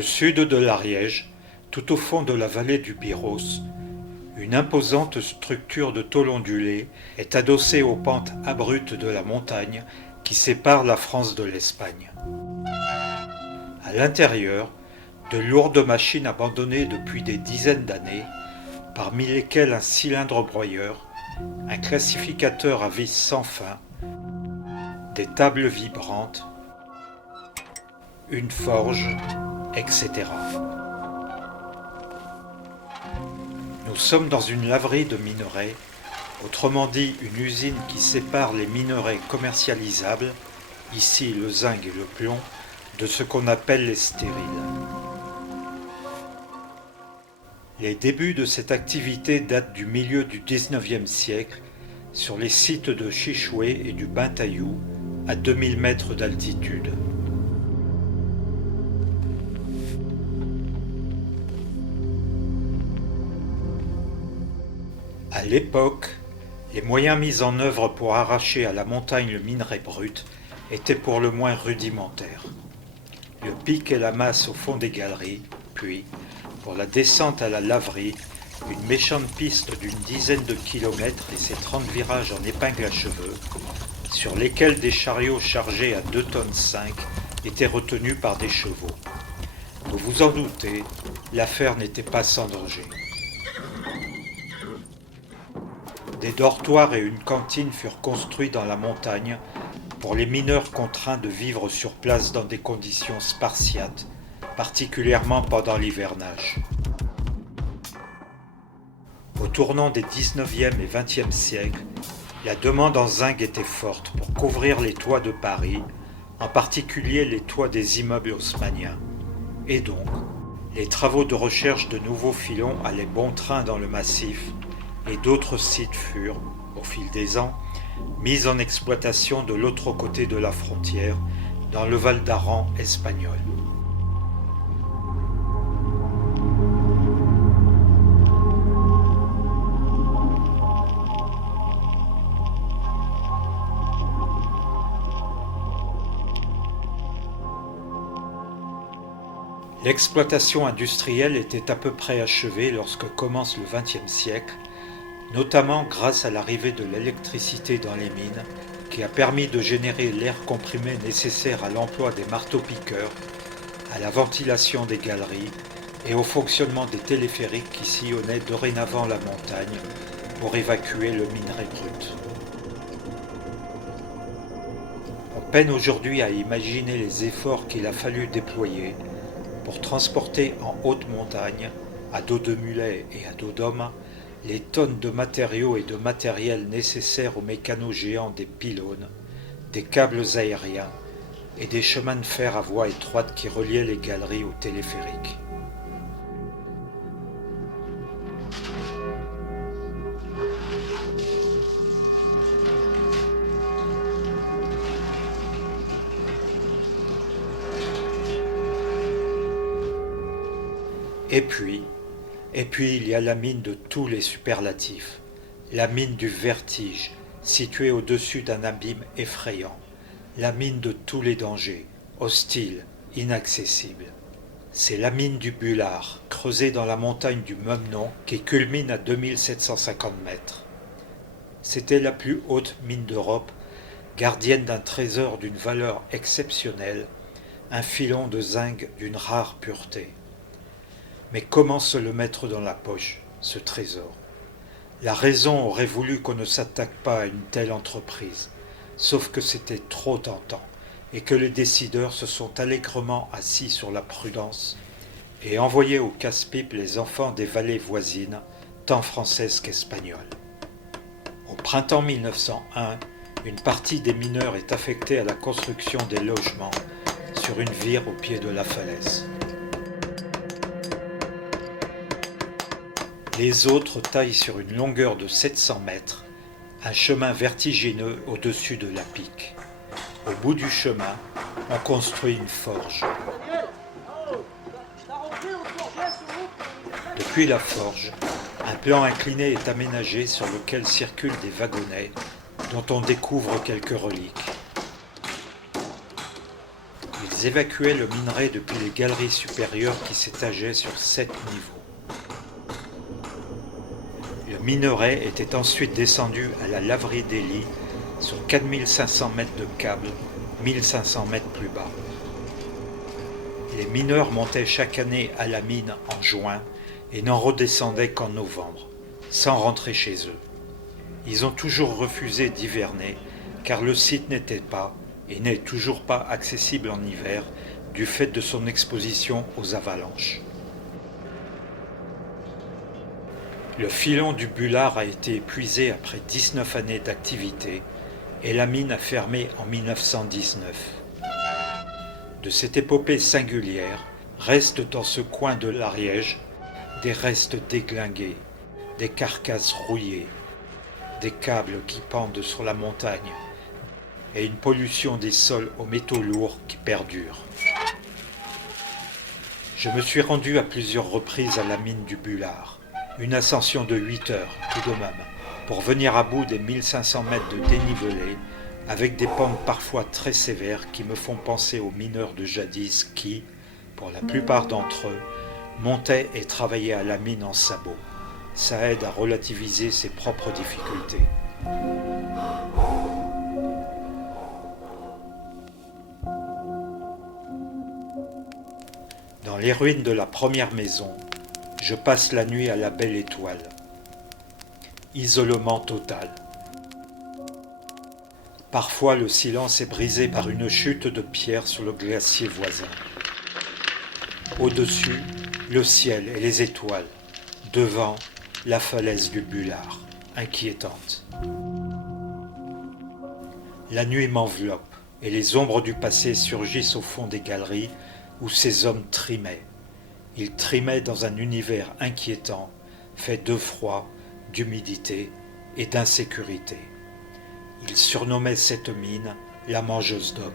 le sud de l'Ariège, tout au fond de la vallée du Byros, une imposante structure de tôle ondulée est adossée aux pentes abruptes de la montagne qui sépare la France de l'Espagne. À l'intérieur, de lourdes machines abandonnées depuis des dizaines d'années, parmi lesquelles un cylindre broyeur, un classificateur à vis sans fin, des tables vibrantes, une forge, etc. Nous sommes dans une laverie de minerais, autrement dit une usine qui sépare les minerais commercialisables, ici le zinc et le plomb, de ce qu'on appelle les stériles. Les débuts de cette activité datent du milieu du XIXe siècle sur les sites de Chichoué et du Bain-Taillou, à 2000 mètres d'altitude. À l'époque, les moyens mis en œuvre pour arracher à la montagne le minerai brut étaient pour le moins rudimentaires. Le pic et la masse au fond des galeries, puis, pour la descente à la laverie, une méchante piste d'une dizaine de kilomètres et ses 30 virages en épingle à cheveux, sur lesquels des chariots chargés à 2,5 tonnes étaient retenus par des chevaux. Vous vous en doutez, l'affaire n'était pas sans danger. Des dortoirs et une cantine furent construits dans la montagne pour les mineurs contraints de vivre sur place dans des conditions spartiates, particulièrement pendant l'hivernage. Au tournant des 19e et 20e siècles, la demande en zinc était forte pour couvrir les toits de Paris, en particulier les toits des immeubles haussmanniens. Et donc, les travaux de recherche de nouveaux filons allaient bon train dans le massif, et d'autres sites furent, au fil des ans, mis en exploitation de l'autre côté de la frontière, dans le Val d'Aran espagnol. L'exploitation industrielle était à peu près achevée lorsque commence le XXe siècle, notamment grâce à l'arrivée de l'électricité dans les mines, qui a permis de générer l'air comprimé nécessaire à l'emploi des marteaux-piqueurs, à la ventilation des galeries et au fonctionnement des téléphériques qui sillonnaient dorénavant la montagne pour évacuer le minerai brut. On peine aujourd'hui à imaginer les efforts qu'il a fallu déployer pour transporter en haute montagne, à dos de mulet et à dos d'homme, les tonnes de matériaux et de matériel nécessaires aux mécanos géants des pylônes, des câbles aériens et des chemins de fer à voie étroite qui reliaient les galeries aux téléphériques. Et puis il y a la mine de tous les superlatifs, la mine du vertige, située au-dessus d'un abîme effrayant, la mine de tous les dangers, hostile, inaccessible. C'est la mine du Bullard, creusée dans la montagne du même nom, qui culmine à 2750 mètres. C'était la plus haute mine d'Europe, gardienne d'un trésor d'une valeur exceptionnelle, un filon de zinc d'une rare pureté. Mais comment se le mettre dans la poche, ce trésor? La raison aurait voulu qu'on ne s'attaque pas à une telle entreprise, sauf que c'était trop tentant, et que les décideurs se sont allègrement assis sur la prudence et envoyé au casse-pipe les enfants des vallées voisines, tant françaises qu'espagnoles. Au printemps 1901, une partie des mineurs est affectée à la construction des logements sur une vire au pied de la falaise. Les autres taillent sur une longueur de 700 mètres un chemin vertigineux au-dessus de la pique. Au bout du chemin, on construit une forge. Depuis la forge, un plan incliné est aménagé sur lequel circulent des wagonnets dont on découvre quelques reliques. Ils évacuaient le minerai depuis les galeries supérieures qui s'étageaient sur 7 niveaux. Le minerai était ensuite descendu à la laverie des lits sur 4500 mètres de câble, 1500 mètres plus bas. Les mineurs montaient chaque année à la mine en juin et n'en redescendaient qu'en novembre, sans rentrer chez eux. Ils ont toujours refusé d'hiverner car le site n'était pas et n'est toujours pas accessible en hiver du fait de son exposition aux avalanches. Le filon du Bullard a été épuisé après 19 années d'activité et la mine a fermé en 1919. De cette épopée singulière restent dans ce coin de l'Ariège des restes déglingués, des carcasses rouillées, des câbles qui pendent sur la montagne et une pollution des sols aux métaux lourds qui perdure. Je me suis rendu à plusieurs reprises à la mine du Bullard, une ascension de 8 heures tout de même, pour venir à bout des 1500 mètres de dénivelé, avec des pentes parfois très sévères qui me font penser aux mineurs de jadis qui, pour la plupart d'entre eux, montaient et travaillaient à la mine en sabots. Ça aide à relativiser ses propres difficultés. Dans les ruines de la première maison, je passe la nuit à la belle étoile. Isolement total. Parfois le silence est brisé par une chute de pierre sur le glacier voisin. Au-dessus, le ciel et les étoiles. Devant, la falaise du Bullard, inquiétante. La nuit m'enveloppe et les ombres du passé surgissent au fond des galeries où ces hommes trimaient. Ils trimaient dans un univers inquiétant, fait de froid, d'humidité et d'insécurité. Ils surnommaient cette mine la mangeuse d'hommes.